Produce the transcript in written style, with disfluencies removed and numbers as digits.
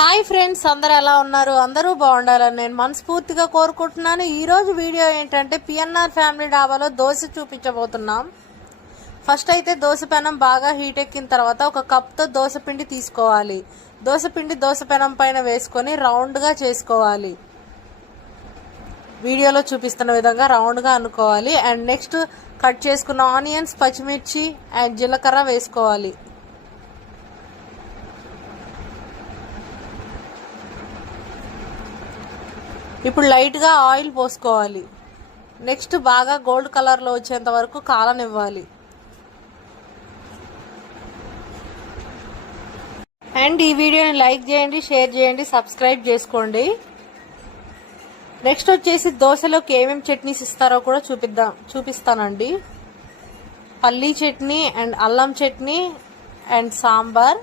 Hi friends, అందరూ ఎలా ఉన్నారు? అందరూ బాగుండాలని నేను మనస్ఫూర్తిగా కోరుకుంటున్నాను. ఈరోజు వీడియో ఏంటంటే పిఎన్ఆర్ ఫ్యామిలీ డాబాలో దోశ చూపించబోతున్నాం. ఫస్ట్ అయితే దోశ పెనం బాగా హీట్ ఎక్కిన తర్వాత ఒక కప్తో దోశ పిండి తీసుకోవాలి. దోశ పిండి దోశ పెనం పైన వేసుకొని రౌండ్గా చేసుకోవాలి. వీడియోలో చూపిస్తున్న విధంగా రౌండ్గా అనుకోవాలి. అండ్ నెక్స్ట్ కట్ చేసుకున్న ఆనియన్స్, పచ్చిమిర్చి అండ్ జీలకర్ర వేసుకోవాలి. ఇప్పుడు లైట్గా ఆయిల్ పోసుకోవాలి. నెక్స్ట్ బాగా గోల్డ్ కలర్లో వచ్చేంత వరకు కాలనివ్వాలి. అండ్ ఈ వీడియోని లైక్ చేయండి, షేర్ చేయండి, సబ్స్క్రైబ్ చేసుకోండి. నెక్స్ట్ వచ్చేసి దోశలోకి ఏమేమి చట్నీస్ ఇస్తారో కూడా చూపిస్తానండి. పల్లీ చట్నీ అండ్ అల్లం చట్నీ అండ్ సాంబార్.